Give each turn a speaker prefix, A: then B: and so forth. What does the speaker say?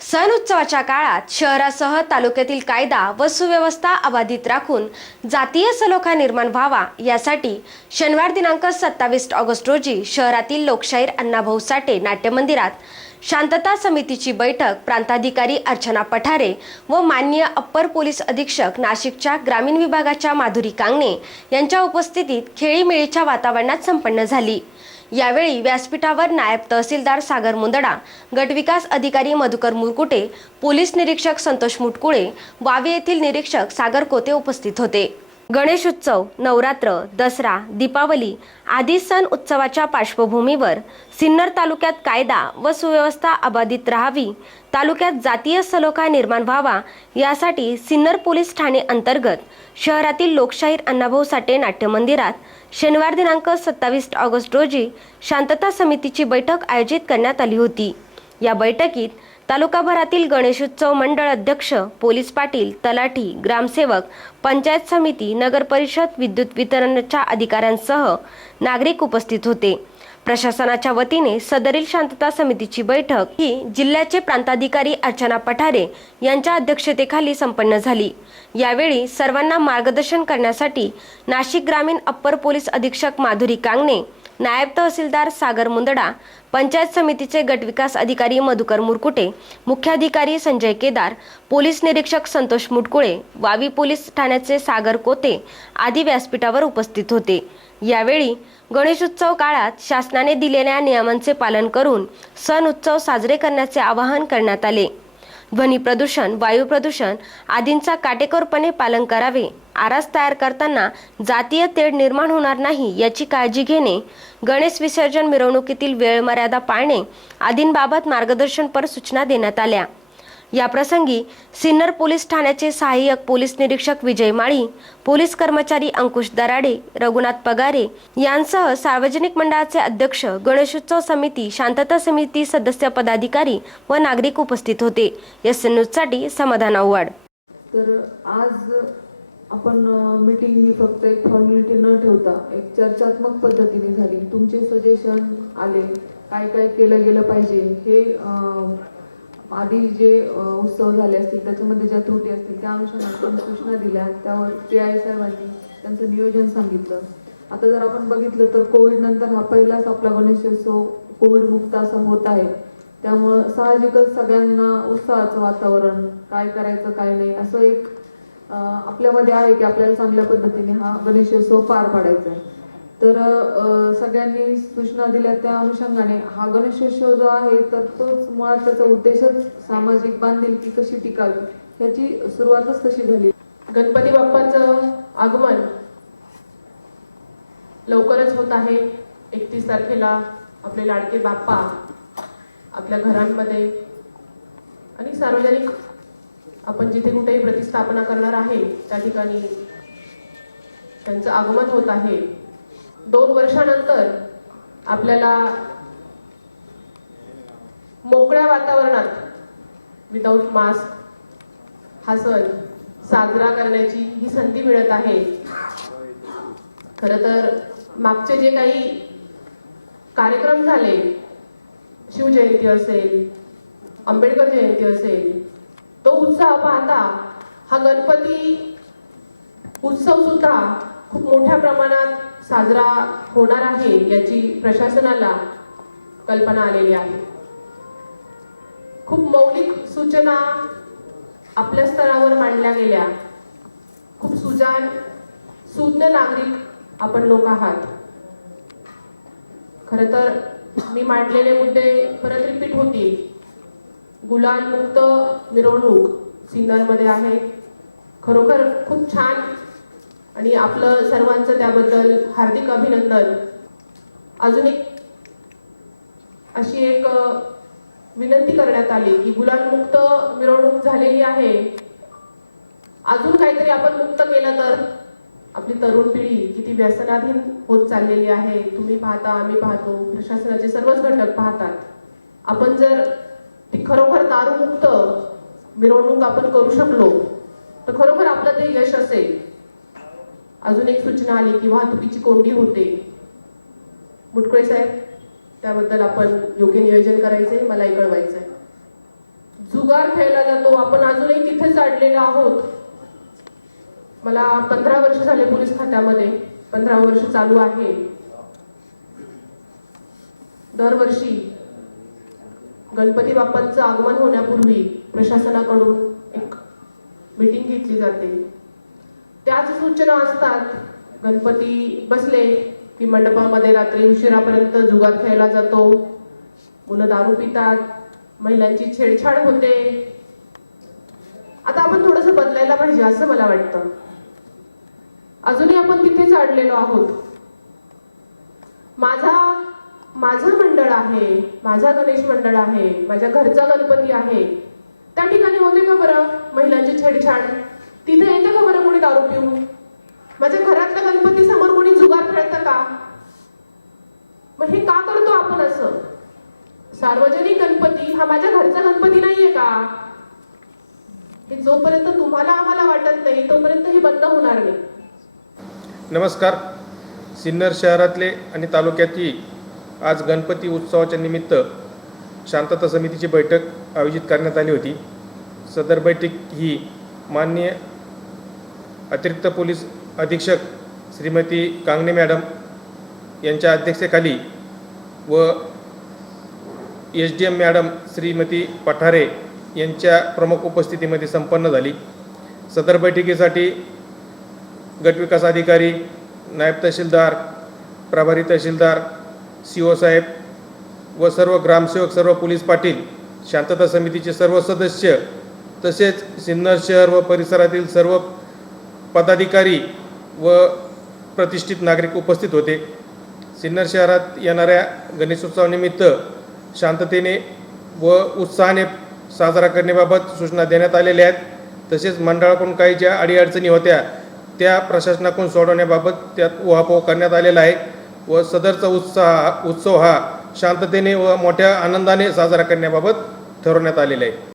A: सण उत्सवाच्या काळात शहरासह तालुक्यातील कायदा व सुव्यवस्था अबाधित राखून जातीय सलोखा निर्माण व्हावा यासाठी शनिवार दिनांक सत्तावीस ऑगस्ट रोजी शहरातील लोकशाहीर अण्णाभाऊ साठे नाट्यमंदिरात शांतता समितीची बैठक प्रांताधिकारी अर्चना पठारे व माननीय अप्पर पोलीस अधीक्षक नाशिकच्या ग्रामीण विभागाच्या माधुरी कांगणे यांच्या उपस्थितीत खेळीमेळीच्या वातावरणात संपन्न झाली. यावेळी व्यासपीठावर नायब तहसीलदार सागर मुंदडा गटविकास अधिकारी मधुकर मुरकुटे पोलीस निरीक्षक संतोष मुटकुळे वावी येथील निरीक्षक सागर कोते उपस्थित होते. गणेश उत्सव नवरात्र दसरा दीपावली आदी सण उत्सवाच्या पार्श्वभूमीवर सिन्नर तालुक्यात कायदा व सुव्यवस्था अबाधित राहावी तालुक्यात जातीय सलोखा निर्माण व्हावा यासाठी सिन्नर पोलीस ठाणे अंतर्गत शहरातील लोकशाहीर अण्णाभाऊ साठे नाट्यमंदिरात शनिवार दिनांक सत्तावीस ऑगस्ट रोजी शांतता समितीची बैठक आयोजित करण्यात आली होती. या बैठकीत तालुकाभरातील गणेशोत्सव मंडळ अध्यक्ष पोलीस पाटील तलाठी ग्रामसेवक पंचायत समिती नगरपरिषद विद्युत वितरणच्या अधिकाऱ्यांसह नागरिक उपस्थित होते. प्रशासनाच्या वतीने सदरील शांतता समितीची बैठक ही जिल्ह्याचे प्रांताधिकारी अर्चना पठारे यांच्या अध्यक्षतेखाली संपन्न झाली. यावेळी सर्वांना मार्गदर्शन करण्यासाठी नाशिक ग्रामीण अप्पर पोलीस अधीक्षक माधुरी कांगणे नायब तहसीलदार सागर मुंदडा पंचायत समितीचे गटविकास अधिकारी मधुकर मुरकुटे मुख्याधिकारी संजय केदार पोलीस निरीक्षक संतोष मुटकुळे वावी पोलीस ठाण्याचे सागर कोते आदी व्यासपीठावर उपस्थित होते. यावेळी गणेशोत्सव काळात शासनाने दिलेल्या नियमांचे पालन करून सण उत्सव साजरे करण्याचे आवाहन करण्यात आले. ध्वनी प्रदूषण वायू प्रदूषण आदींचा काटेकोरपणे पालन करावे. आरास तयार करताना जातीय तेढ निर्माण होणार नाही याची काळजी घेणे गणेश विसर्जन मिरवणुकीतील वेळ मर्यादा पाळणे आदींबाबत मार्गदर्शनपर सूचना देण्यात आल्या. याप्रसंगी सिन्नर पोलीस ठाण्याचे सहाय्यक पोलीस निरीक्षक विजय माळी पोलीस कर्मचारी अंकुश दराडे रघुनाथ पगारे यांसह सार्वजनिक मंडळाचे अध्यक्ष गणेशोत्सव समिती शांतता समिती सदस्य पदाधिकारी व नागरिक उपस्थित होते. एस न्यूजसाठी समाधान आव्हाड.
B: तर आज आपण मीटिंग ही फक्त एक फॉर्मॅलिटी न ठेवता एक चर्चात्मक पद्धतीने झाली. तुमचे सजेशन आले. काय काय केलं गेलं पाहिजे हे आधी जे उत्सव झाले असतील त्याच्यामध्ये ज्या त्रुटी असतील त्या अनुषंगाने सूचना दिल्या. त्यावर पी आय साहेबांनी त्यांचं नियोजन सांगितलं. आता जर आपण बघितलं तर कोविड नंतर हा पहिलाच आपला गणेशोत्सव कोविड मुक्त असा होत आहे. त्यामुळं साहजिकच सगळ्यांना उत्साहाचं वातावरण काय करायचं काय नाही असं एक आपल्यामध्ये आहे की आपल्याला चांगल्या पद्धतीने हा गणेशोत्सव पार पाडायचा आहे. तर सगळ्यांनी सूचना दिल्या त्या अनुषंगाने. हा गणेशोत्सव जो आहे तर तोच मुळात त्याचा उद्देशच सामाजिक बांधिलकी कशी टिकावी ह्याची सुरुवातच तशी झाली.
C: गणपती बाप्पाचं आगमन लवकरच होत आहे. एकतीस तारखेला आपले लाडके बाप्पा आपल्या घरांमध्ये आणि सार्वजनिक आपण जिथे कुठेही प्रतिस्थापना करणार आहे त्या ठिकाणी त्यांचं आगमन होत आहे. दोन वर्षानंतर आपल्याला मोकळ्या वातावरणात विदाऊट मास्क हा सण साजरा करण्याची ही संधी मिळत आहे. खर तर मागचे जे काही कार्यक्रम झाले शिवजयंती असेल आंबेडकर जयंती असेल तो उत्साह पाहता हा गणपती उत्सव सुद्धा खूप मोठ्या प्रमाणात साजरा होणार आहे याची प्रशासनाला कल्पना आलेली आहे. खूप मौलिक सूचना आपल्या स्तरावर मांडल्या गेल्या. खूप सुजाण सुज्ञ नागरिक आपण लोक आहात. खर तर मी मांडलेले मुद्दे परत रिपीट होतील. गुलाल मुक्त मिरवणूक सिन्नरमध्ये आहे. खरोखर खूप छान आणि आपलं सर्वांचं त्याबद्दल हार्दिक अभिनंदन. अजून एक अशी एक विनंती करण्यात आली की गुलालमुक्त मिरवणूक झालेली आहे. अजून काहीतरी आपण मुक्त केलं तर? आपली तरुण पिढी किती व्यसनाधीन होत चाललेली आहे. तुम्ही पाहता आम्ही पाहतो. प्रशासनाचे सर्वच घटक पाहतात. आपण जर ती खरोखर दारूमुक्त मिरवणूक आपण करू शकलो तर खरोखर आपलं ते यश असेल. अजून एक सूचना आली की वाहतुकीची कोंडी होते. मुटकुळे साहेब त्याबद्दल आपण योग्य नियोजन करायचंय मलाही कळवायचंय. आहे जुगार खेळला जातो आपण अजूनही तिथेच अडलेलो आहोत. मला पंधरा वर्ष झाले पोलीस खात्यामध्ये पंधरा वर्ष चालू आहे. दरवर्षी गणपती बाप्पांचं आगमन होण्यापूर्वी प्रशासनाकडून एक मीटिंग घेतली जाते. त्याच सूचना असतात. गणपती बसले की मंडपामध्ये रात्री उशिरापर्यंत जुगार खेळला जातो. मुलं दारू पितात. महिलांची छेडछाड होते. आता आपण थोडस बदलायला पाहिजे असं मला वाटतं. अजूनही आपण तिथेच अडलेलो आहोत. माझा माझं मंडळ आहे. माझा गणेश मंडळ आहे. माझ्या घरचा गणपती आहे. त्या ठिकाणी होते का बरं? महिलांची छेडछाड? तिथे येते का बरं कोणी दारू पिऊन? माझ्या घरातल्या गणपती समोर कोणी जुगार खेळतं का? मग हे का करतो आपण असं? सार्वजनिक गणपती हा माझ्या घरचा गणपती नाहीये का? हे जोपर्यंत तुम्हाला आम्हाला वाटत नाही तोपर्यंत हे बंद होणार नाही.
D: नमस्कार. सिन्नर शहरातले आणि तालुक्यातील आज गणपती उत्सवाच्या निमित्त शांतता समितीची बैठक आयोजित करण्यात आली होती. सदर बैठक ही माननीय अतिरिक्त पोलीस अधीक्षक श्रीमती कांगणे मॅडम यांच्या अध्यक्षतेखाली व S D M madam Shrimati Pathare यांच्या प्रमुख उपस्थितीमध्ये संपन्न झाली. सदर बैठकीसाठी गटविकास अधिकारी नायब तहसीलदार प्रभारी तहसीलदार सी ओ साहेब व सर्व ग्रामसेवक सर्व पोलीस पाटील शांतता समितीचे सर्व सदस्य तसेच सिन्नर शहर व परिसरातील सर्व पदाधिकारी व प्रतिष्ठित नागरिक उपस्थित होते. सिन्नर शहरात येणाऱ्या गणेशोत्सवानिमित्त शांततेने व उत्साहाने साजरा करण्याबाबत सूचना देण्यात आलेल्या आहेत. तसेच मंडळाकडून काही ज्या अडीअडचणी होत्या त्या प्रशासनाकडून सोडवण्याबाबत त्यात उहापोह करण्यात आलेला आहे व सदरचा उत्साह उत्सव हा शांततेने व मोठ्या आनंदाने साजरा करण्याबाबत ठरवण्यात आलेला आहे.